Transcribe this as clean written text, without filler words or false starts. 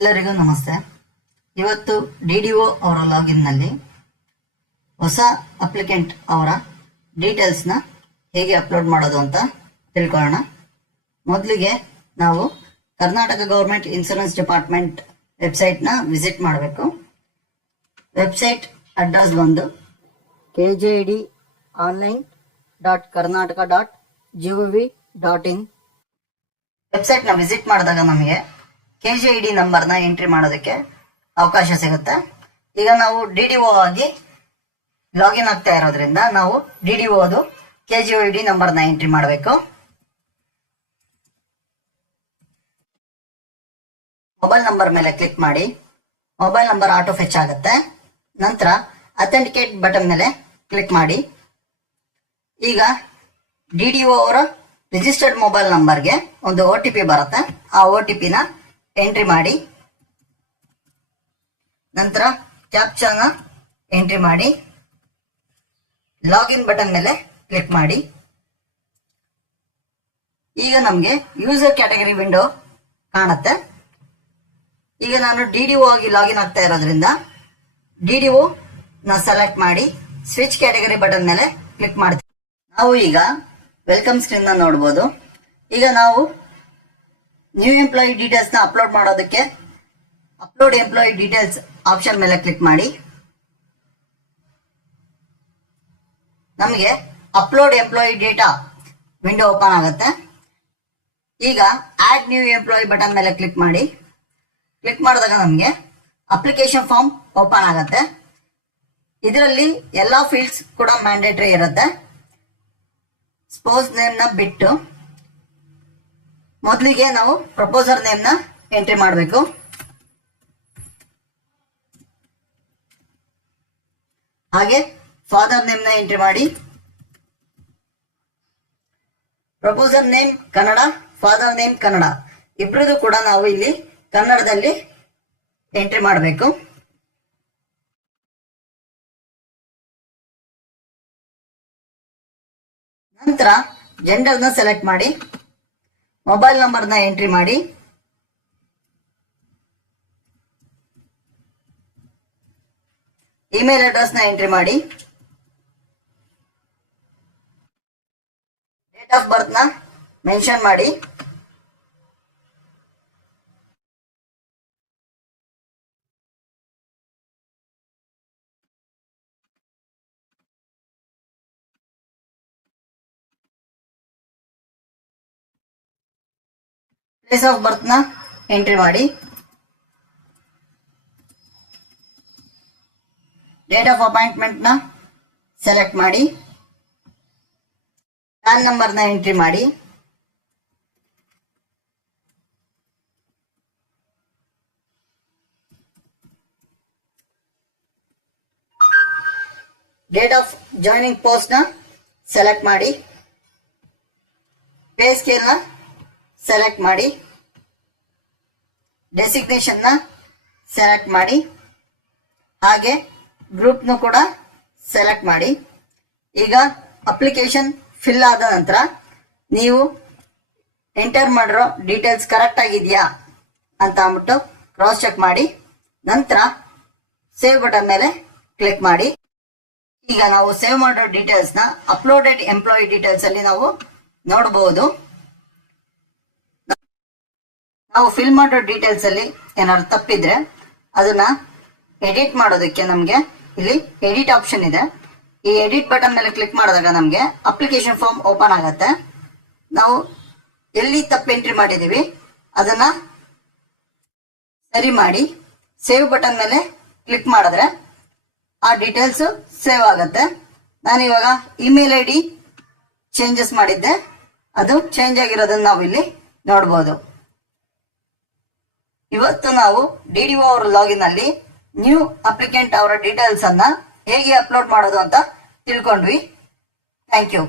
ಎಲ್ಲರಿಗೂ ನಮಸ್ತೆ. ಇವತ್ತು DDO ಅವರ ಲಾಗಿನ್ನಲ್ಲಿ ಹೊಸ ಅಪ್ಲಿಕೆಂಟ್ ಅವರ ಡೀಟೇಲ್ಸ್ನ ಹೇಗೆ ಅಪ್ಲೋಡ್ ಮಾಡೋದು ಅಂತ ತಿಳ್ಕೊಳ್ಳೋಣ. ಮೊದಲಿಗೆ ನಾವು ಕರ್ನಾಟಕ ಗೌರ್ಮೆಂಟ್ ಇನ್ಶೂರೆನ್ಸ್ ಡಿಪಾರ್ಟ್ಮೆಂಟ್ ವೆಬ್ಸೈಟ್ನ ವಿಸಿಟ್ ಮಾಡಬೇಕು. ವೆಬ್ಸೈಟ್ ಅಡ್ರೆಸ್ ಬಂದು kjdonline.karnataka.gov.in. ವೆಬ್ಸೈಟ್ನ ವಿಸಿಟ್ ಮಾಡಿದಾಗ ನಮಗೆ KJID ನಂಬರ್ನ ಎಂಟ್ರಿ ಮಾಡೋದಕ್ಕೆ ಅವಕಾಶ ಸಿಗುತ್ತೆ. ಈಗ ನಾವು DDO ಆಗಿ ಲಾಗಿನ್ ಆಗ್ತಾ ಇರೋದ್ರಿಂದ ನಾವು DDO ಅದು KJID ನಂಬರ್ನ ಎಂಟ್ರಿ ಮಾಡಬೇಕು. ಮೊಬೈಲ್ ನಂಬರ್ ಮೇಲೆ ಕ್ಲಿಕ್ ಮಾಡಿ ಮೊಬೈಲ್ ನಂಬರ್ ಆಟೋ ಫೆಚ್ ಆಗುತ್ತೆ. ನಂತರ ಅಥೆಂಟಿಕೇಟ್ ಬಟನ್ ಮೇಲೆ ಕ್ಲಿಕ್ ಮಾಡಿ. ಈಗ DDO ಅವರ ರಿಜಿಸ್ಟರ್ಡ್ ಮೊಬೈಲ್ ನಂಬರ್ಗೆ ಒಂದು OTP ಬರುತ್ತೆ. ಆ OTPನ ಎಂಟ್ರಿ ಮಾಡಿ. ನಂತರ ಕ್ಯಾಪ್ಚಾನ ಎಂಟ್ರಿ ಮಾಡಿ ಲಾಗಿನ್ ಬಟನ್ ಮೇಲೆ ಕ್ಲಿಕ್ ಮಾಡಿ. ಈಗ ನಮಗೆ ಯೂಸರ್ ಕ್ಯಾಟಗರಿ ವಿಂಡೋ ಕಾಣುತ್ತೆ. ಈಗ ನಾನು DDO ಆಗಿ ಲಾಗಿನ್ ಆಗ್ತಾ ಇರೋದ್ರಿಂದ DDO ನ ಸೆಲೆಕ್ಟ್ ಮಾಡಿ ಸ್ವಿಚ್ ಕ್ಯಾಟಗರಿ ಬಟನ್ ಮೇಲೆ ಕ್ಲಿಕ್ ಮಾಡ್ತೀವಿ. ನಾವು ಈಗ ವೆಲ್ಕಮ್ ಸ್ಕ್ರೀನ್ ನ ನೋಡಬಹುದು. ಈಗ ನಾವು ನ್ಯೂ ಎಂಪ್ಲಾಯಿ ಡೀಟೇಲ್ಸ್ ನ ಅಪ್ಲೋಡ್ ಮಾಡೋದಕ್ಕೆ ಅಪ್ಲೋಡ್ ಎಂಪ್ಲಾಯಿ ಡೀಟೇಲ್ಸ್ ಆಪ್ಷನ್ ಮೇಲೆ ಕ್ಲಿಕ್ ಮಾಡಿ. ನಮಗೆ upload employee data window open ಆಗುತ್ತೆ. ಈಗ ಆಡ್ ನ್ಯೂ ಎಂಪ್ಲಾಯಿ ಬಟನ್ ಮೇಲೆ ಕ್ಲಿಕ್ ಮಾಡಿ. ಕ್ಲಿಕ್ ಮಾಡಿದಾಗ ನಮಗೆ ಅಪ್ಲಿಕೇಶನ್ ಫಾರ್ಮ್ ಓಪನ್ ಆಗುತ್ತೆ. ಇದರಲ್ಲಿ ಎಲ್ಲಾ ಫೀಲ್ಡ್ಸ್ ಕೂಡ ಮ್ಯಾಂಡೇಟರಿ ಇರುತ್ತೆ. ಸ್ಪೌಸ್ ನೇಮ್ ನ ಬಿಟ್ಟು ಮೊದಲಿಗೆ ನಾವು ಪ್ರಪೋಸರ್ ನೇಮ್ ನ ಎಂಟ್ರಿ ಮಾಡಬೇಕು. ಹಾಗೆ ಫಾದರ್ ನೇಮ್ ನ ಎಂಟ್ರಿ ಮಾಡಿ. Proposer name Kannada, father name Kannada, ಇಬ್ಬರದು ಕೂಡ ನಾವು ಇಲ್ಲಿ ಕನ್ನಡದಲ್ಲಿ ಎಂಟ್ರಿ ಮಾಡಬೇಕು. ನಂತರ ಜೆಂಡರ್ ನ ಸೆಲೆಕ್ಟ್ ಮಾಡಿ. ಮೊಬೈಲ್ ನಂಬರ್ ನ ಎಂಟ್ರಿ ಮಾಡಿ. ಇಮೇಲ್ ಅಡ್ರೆಸ್ ನ ಎಂಟ್ರಿ ಮಾಡಿ. ಡೇಟ್ ಆಫ್ ಬರ್ತ್ ನ ಮೆನ್ಷನ್ ಮಾಡಿ. ಪ್ಲೇಸ್ ಆಫ್ ಬರ್ತ್ ನ ಎಂಟ್ರಿ ಮಾಡಿ. ಡೇಟ್ ಆಫ್ ಅಪಾಯಿಂಟ್ಮೆಂಟ್ ನ ಸೆಲೆಕ್ಟ್ ಮಾಡಿ. ಪ್ಯಾನ್ ನಂಬರ್ ನ ಎಂಟ್ರಿ ಮಾಡಿ. ಡೇಟ್ ಆಫ್ ಜಾಯ್ನಿಂಗ್ ಪೋಸ್ಟ್ ನ ಸೆಲೆಕ್ಟ್ ಮಾಡಿ. ಪೇ ಸ್ಕೇಲ್ ನ ಸೆಲೆಕ್ಟ್ ಮಾಡಿ. ಡೆಸಿಗ್ನೇಷನ್ ನ ಸೆಲೆಕ್ಟ್ ಮಾಡಿ. ಹಾಗೆ ಗ್ರೂಪ್ ನು ಕೂಡ ಸೆಲೆಕ್ಟ್ ಮಾಡಿ. ಈಗ ಅಪ್ಲಿಕೇಶನ್ ಫಿಲ್ ಆದ ನಂತರ ನೀವು ಎಂಟರ್ ಮಾಡಿರೋ ಡೀಟೇಲ್ಸ್ ಕರೆಕ್ಟ್ ಆಗಿದೆಯಾ ಅಂತ ಅಂದ್ಬಿಟ್ಟು ಕ್ರಾಸ್ ಚೆಕ್ ಮಾಡಿ. ನಂತರ ಸೇವ್ ಬಟನ್ ಮೇಲೆ ಕ್ಲಿಕ್ ಮಾಡಿ. ಈಗ ನಾವು ಸೇವ್ ಮಾಡೋ ಡೀಟೇಲ್ಸ್ ನ ಅಪ್ಲೋಡೆಡ್ ಎಂಪ್ಲಾಯಿ ಡೀಟೇಲ್ಸ್ ಅಲ್ಲಿ ನಾವು ನೋಡಬಹುದು. ನಾವು ಫಿಲ್ ಮಾಡೋ ಡೀಟೇಲ್ಸ್ ಅಲ್ಲಿ ಏನಾದ್ರು ತಪ್ಪಿದ್ರೆ ಅದನ್ನ ಎಡಿಟ್ ಮಾಡೋದಕ್ಕೆ ನಮಗೆ ಇಲ್ಲಿ ಎಡಿಟ್ ಆಪ್ಷನ್ ಇದೆ. ಈ ಎಡಿಟ್ ಬಟನ್ ಮೇಲೆ ಕ್ಲಿಕ್ ಮಾಡಿದಾಗ ನಮಗೆ ಅಪ್ಲಿಕೇಶನ್ ಫಾರ್ಮ್ ಓಪನ್ ಆಗುತ್ತೆ. ನಾವು ಎಲ್ಲಿ ತಪ್ಪು ಎಂಟ್ರಿ ಮಾಡಿದೀವಿ ಅದನ್ನ ಸರಿ ಮಾಡಿ ಸೇವ್ ಬಟನ್ ಮೇಲೆ ಕ್ಲಿಕ್ ಮಾಡಿದ್ರೆ ಆ ಡೀಟೇಲ್ಸ್ ಸೇವ್ ಆಗುತ್ತೆ. ನಾನಿವಾಗ ಇಮೇಲ್ ID ಚೇಂಜಸ್ ಮಾಡಿದ್ದೆ, ಅದು ಚೇಂಜ್ ಆಗಿರೋದನ್ನ ನಾವು ಇಲ್ಲಿ ನೋಡಬಹುದು. ಇವತ್ತು ನಾವು DDO ಅವರ ಲಾಗಿನ್ ಅಲ್ಲಿ ನ್ಯೂ ಅಪ್ಲಿಕೆಂಟ್ ಅವರ ಡೀಟೇಲ್ಸ್ ಅನ್ನ ಹೇಗೆ ಅಪ್ಲೋಡ್ ಮಾಡೋದು ಅಂತ ತಿಳ್ಕೊಂಡ್ವಿ. Thank you.